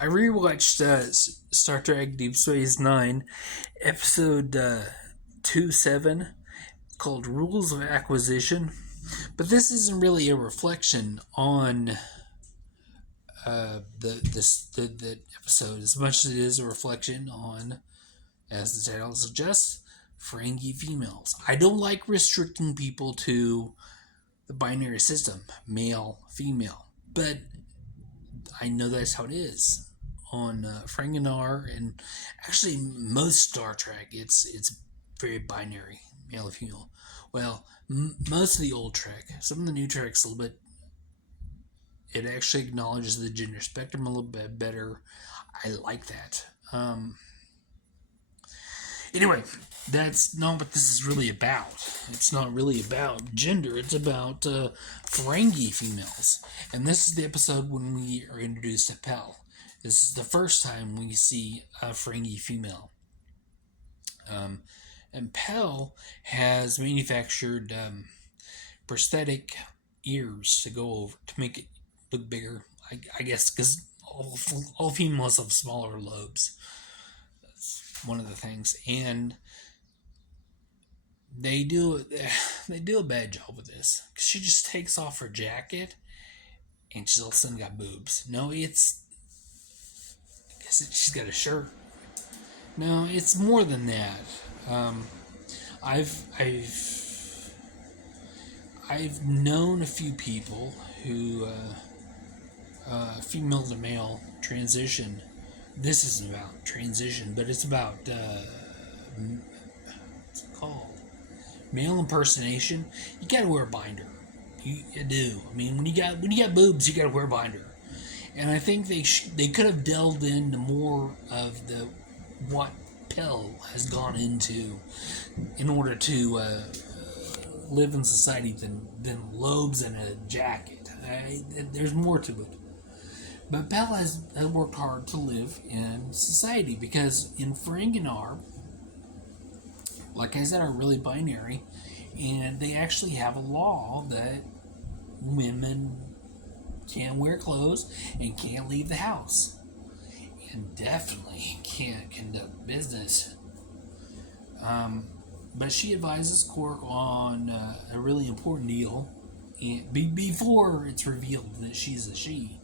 I rewatched Star Trek Deep Space Nine, episode 2-7, called Rules of Acquisition. But this isn't really a reflection on the episode as much as it is a reflection on, as the title suggests, Ferengi females. I don't like restricting people to the binary system, male, female, but I know that's how it is on Ferenginar, and actually most Star Trek. It's very binary, male and female. Well, most of the old Trek, some of the new Trek's a little bit. It actually acknowledges the gender spectrum a little bit better. I like that. Anyway, that's not what this is really about. It's not really about gender. It's about Ferengi females. And this is the episode when we are introduced to Pell. This is the first time we see a Ferengi female. And Pell has manufactured prosthetic ears to go over to make it look bigger. I guess because all females have smaller lobes. That's one of the things, and they do a bad job with this. Cause she just takes off her jacket, and she's all of a sudden got boobs. No, I guess she's got a shirt. No, it's more than that. I've known a few people who female to male transition. This isn't about transition, but it's about what's it called? Male impersonation. You gotta wear a binder. You do. I mean, when you got boobs, you gotta wear a binder. And I think they could have delved into more of the what Pell has gone into in order to live in society than lobes and a jacket. There's more to it. But Pell has worked hard to live in society because in Ferenginar, like I said, are really binary, and they actually have a law that women can't wear clothes and can't leave the house, and definitely can't conduct business. But she advises Quark on a really important deal, and before it's revealed that she's a she.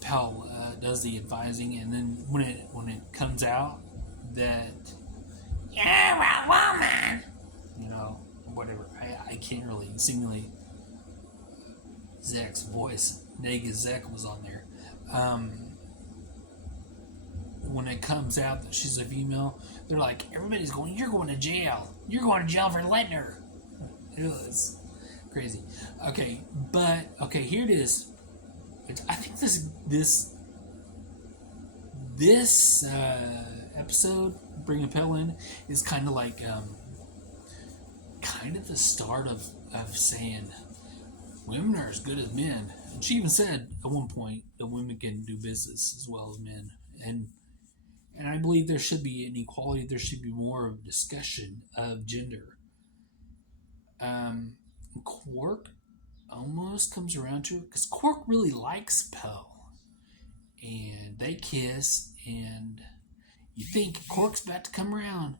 Pell does the advising, and then when it comes out that you're a woman, whatever. I can't really simulate Zek's voice. Nega Zek was on there. When it comes out that she's a female, they're like, everybody's going, you're going to jail. You're going to jail for letting her. It's crazy. Okay, here it is. I think this episode, bringing Pell in, is kind of like kind of the start of saying women are as good as men. And she even said at one point that women can do business as well as men, and I believe there should be an equality. There should be more of a discussion of gender. Quark almost comes around to it because Quark really likes Pell, and they kiss, and you think Quark's about to come around,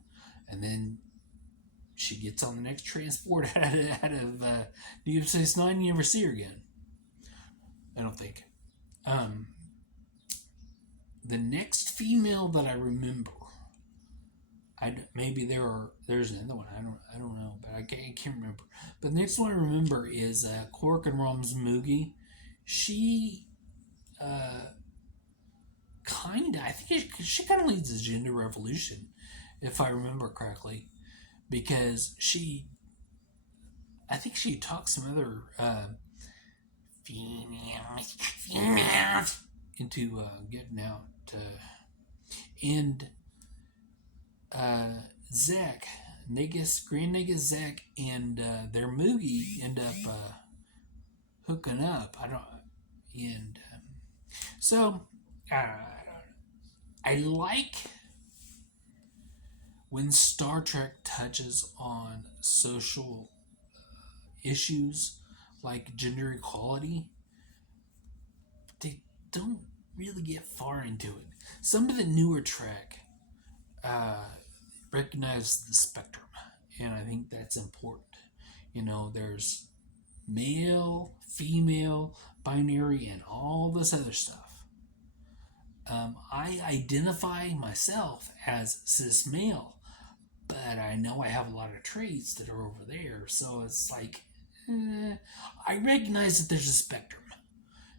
and then she gets on the next transport out of Deep Space Nine. You never see her again. I don't think. The next female that I remember, maybe there's another one. I don't know, but I can't remember. But the next one I remember is Quark and Rom's Moogie. She I think she kind of leads the gender revolution, if I remember correctly, because I think she talks some other females into getting out, and Zek, Grand Negus Zek, and their Moogie end up hooking up. So I like when Star Trek touches on social issues like gender equality. They don't really get far into it. Some of the newer Trek uh, recognize the spectrum, and I think that's important. There's male, female, binary, and all this other stuff. I identify myself as cis male, but I know I have a lot of traits that are over there. So it's like, I recognize that there's a spectrum,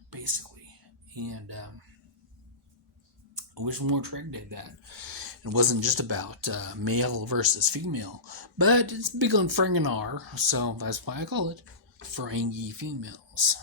basically. And I wish more Trek did that. It wasn't just about male versus female, but it's big on Ferengi, so that's why I call it Ferengi females.